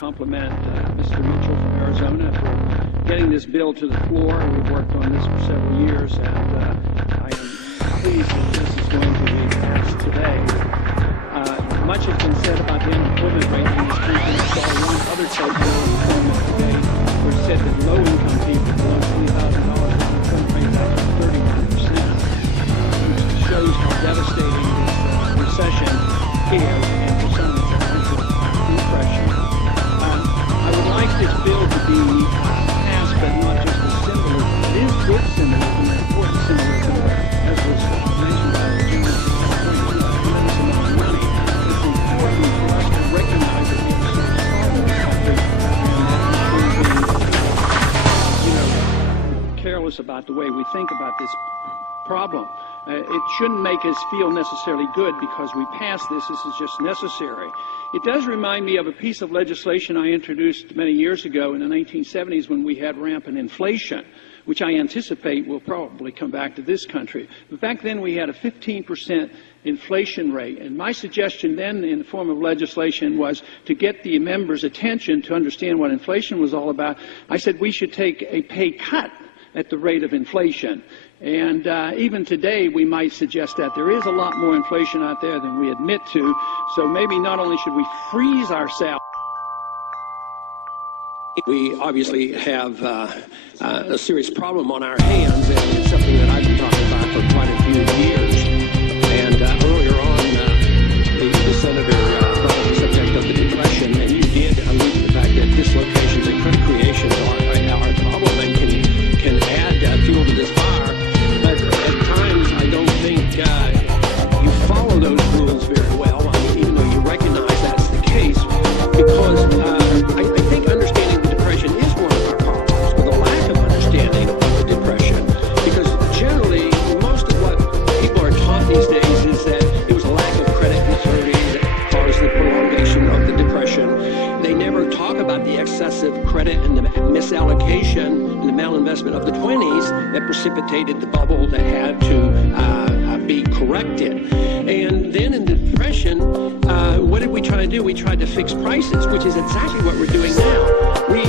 compliment Mr. Mitchell from Arizona for getting this bill to the floor. We've worked on this for several years, and I am pleased that this is going to be passed today. Much has been said about the unemployment rate in this country. I saw one other take bill of employment today where it said that low-income people below $20,000 unemployment rate is up to 31%, which shows how devastating this recession is, and for some it's a depression. I would like this bill to be passed, but not just as symbolism. It is good symbolism, and important symbolism, as was mentioned by the gentleman who a tremendous amount of money. It's important for us to recognize that we have a serious problem in this country, and that we shouldn't be, careless about the way we think about this problem. It shouldn't make us feel necessarily good because we passed this. This is just necessary. It does remind me of a piece of legislation I introduced many years ago in the 1970s when we had rampant inflation, which I anticipate will probably come back to this country. But back then we had a 15% inflation rate, and my suggestion then in the form of legislation was to get the members' attention to understand what inflation was all about. I said we should take a pay cut at the rate of inflation. And even today, we might suggest that there is a lot more inflation out there than we admit to. So maybe not only should we freeze our salaries. We obviously have a serious problem on our hands, and it's something that I've been talking about for quite a few years. And earlier on, the senator brought up the subject of the depression, and you did allude to the fact that dislocations and credit creations are a problem and can add fuel to this fire. But at times, I don't think you follow those rules very well, even though you recognize that's the case, because I think understanding the depression is one of our problems, with a lack of understanding of the depression, because generally, most of what people are taught these days is that it was a lack of credit maturity that caused the prolongation of the depression. They never talk about the excessive credit and the misallocation and the malinvestment of the 20s that precipitated the bubble that had to be corrected. And then in the depression, what did we try to do? We tried to fix prices, which is exactly what we're doing now. We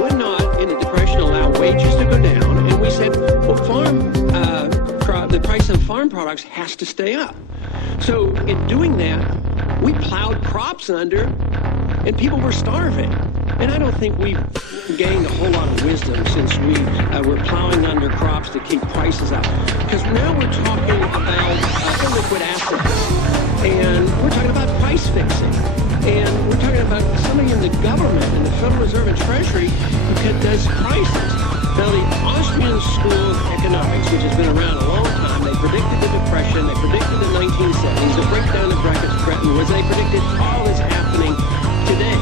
would not, in the depression, allow wages to go down, and we said, well, the price of farm products has to stay up. So in doing that, we plowed crops under, and people were starving. And I don't think we've gained a whole lot of wisdom since we were plowing under crops to keep prices up. Because now we're talking about illiquid assets, and we're talking about price fixing, and we're talking about somebody in the government, in the Federal Reserve and Treasury, who does prices. Now, the Austrian School of Economics, which has been around a long time, they predicted the Depression, they predicted the 1970s, the breakdown of Bretton Woods, they predicted all this happening today.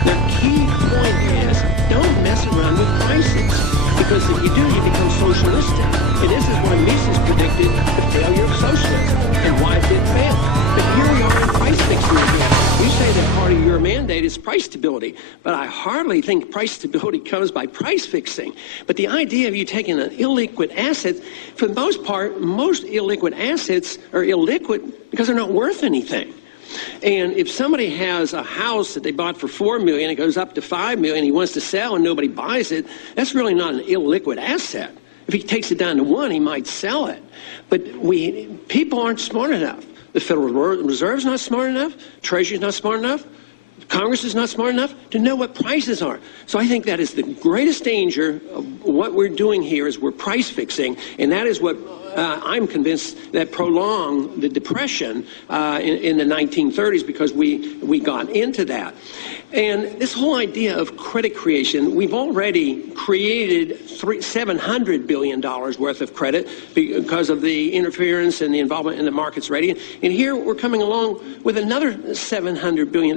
Their key point is, don't mess around with prices, because if you do, you become socialistic. And this is why Mises predicted the failure of socialism and why it did fail. But here we are in price fixing again. You say that part of your mandate is price stability, but I hardly think price stability comes by price fixing. But the idea of you taking an illiquid asset, for the most part, most illiquid assets are illiquid because they're not worth anything. And if somebody has a house that they bought for $4 million, it goes up to $5 million, he wants to sell and nobody buys it, that's really not an illiquid asset. If he takes it down to 1, he might sell it. But people aren't smart enough. The Federal Reserve's not smart enough. Treasury's not smart enough. Congress is not smart enough to know what prices are. So I think that is the greatest danger of what we're doing here is we're price fixing, and that is what I'm convinced that prolonged the Depression in the 1930s, because we got into that. And this whole idea of credit creation, we've already created $700 billion worth of credit because of the interference and the involvement in the markets already. And here we're coming along with another $700 billion.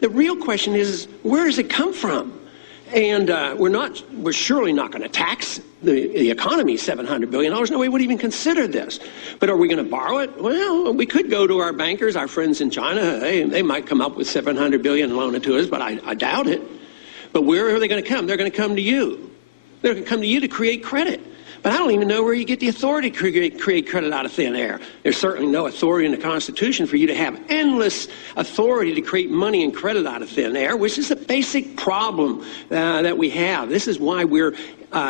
The real question is, where does it come from? And we're surely not going to tax the economy $700 billion. No way would even consider this. But are we going to borrow it? Well, we could go to our bankers, our friends in China. They might come up with $700 billion and loan it to us, but I doubt it. But where are they going to come? They're going to come to you. They're going to come to you to create credit. But I don't even know where you get the authority to create credit out of thin air. There's certainly no authority in the Constitution for you to have endless authority to create money and credit out of thin air, which is a basic problem that we have. This is why we're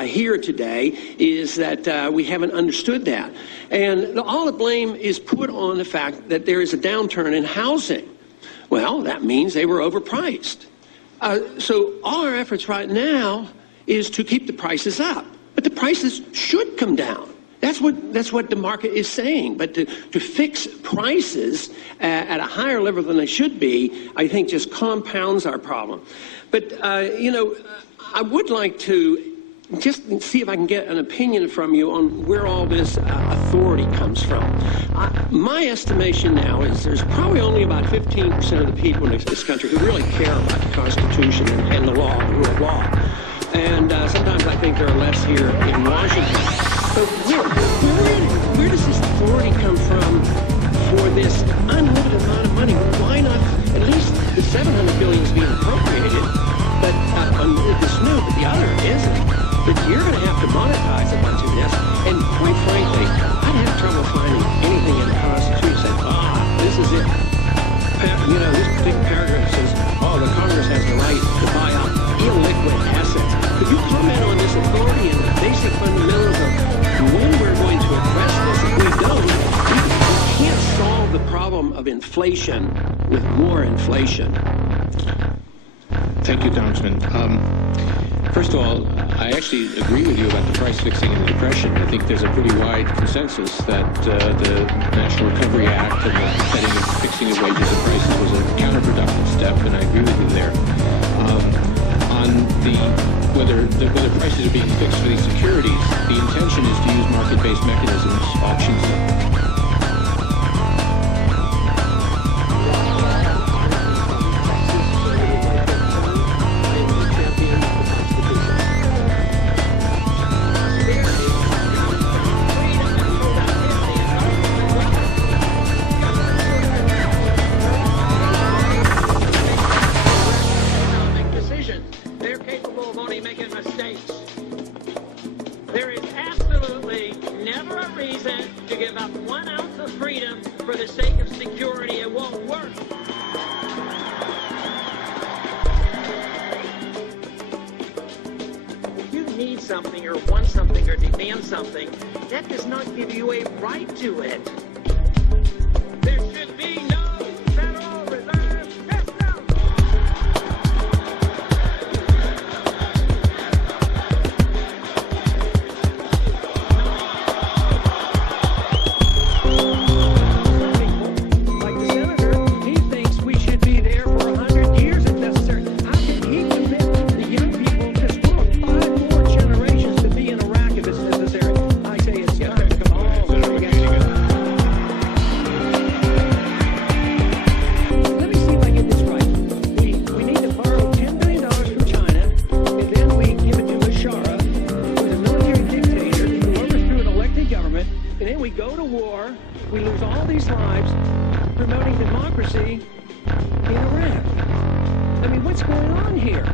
here today, is that we haven't understood that. And all the blame is put on the fact that there is a downturn in housing. Well, that means they were overpriced. So all our efforts right now is to keep the prices up. But the prices should come down. That's what the market is saying. But to fix prices at a higher level than they should be, I think just compounds our problem. But, you know, I would like to just see if I can get an opinion from you on where all this authority comes from. My estimation now is there's probably only about 15% of the people in this country who really care about the Constitution and the law, the rule of law. And sometimes I think there are less here in Washington. But where does this authority come from for this unlimited amount of money? Why not at least the $700 billion is being appropriated, but this new, but the other isn't? But you're going to have to monetize a bunch of this. And quite frankly, I'd have trouble finding anything in the Constitution that says, this is it. You know, this particular paragraph says, the Congress has the right to buy out illiquid assets. Could you comment on this authority and the basic fundamentals of when we're going to address this? If we don't, we can't solve the problem of inflation with more inflation. Thank you, Congressman. First of all, I actually agree with you about the price fixing and the Depression. I think there's a pretty wide consensus that the National Recovery Act and the setting and fixing of wages and prices was a counterproductive step, and I agree with you there. On whether prices are being fixed for these securities, the intention is to use market-based mechanisms, auctions. Something or want something or demand something, that does not give you a right to it. There should be no Federal Reserve System. Like the senator, he thinks we should be there for 100 years if necessary. How can he commit the young people of this world 5 more generations to be in Iraq if it's necessary? I say it's time to come on. Let me see if I get this right. We need to borrow $10 billion from China, and then we give it to Bashar, who's a military dictator who overthrew an elected government, and then we go to war. We lose all these lives promoting democracy in Iraq. I mean, what's going on here?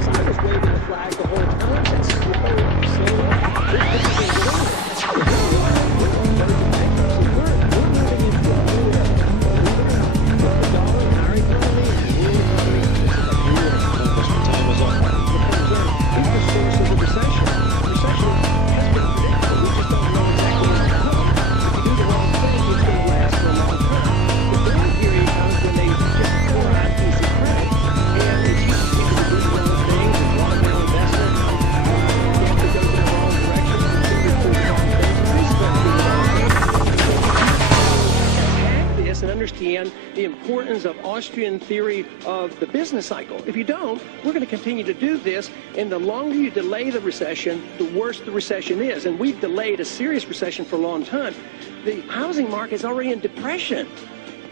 So I was waving the flag the whole time. That's so the importance of Austrian theory of the business cycle. If you don't, we're going to continue to do this, and the longer you delay the recession, the worse the recession is. And we've delayed a serious recession for a long time. The housing market is already in depression,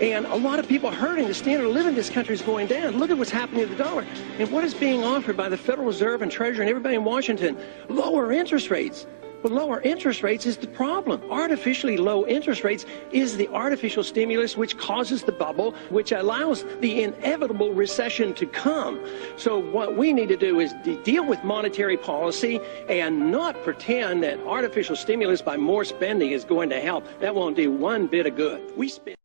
and a lot of people are hurting. The standard of living in this country is going down. Look at what's happening to the dollar. And what is being offered by the Federal Reserve and Treasury and everybody in Washington? Lower interest rates. Well, lower interest rates is the problem. Artificially low interest rates is the artificial stimulus which causes the bubble, which allows the inevitable recession to come. So what we need to do is deal with monetary policy and not pretend that artificial stimulus by more spending is going to help. That won't do one bit of good. We spend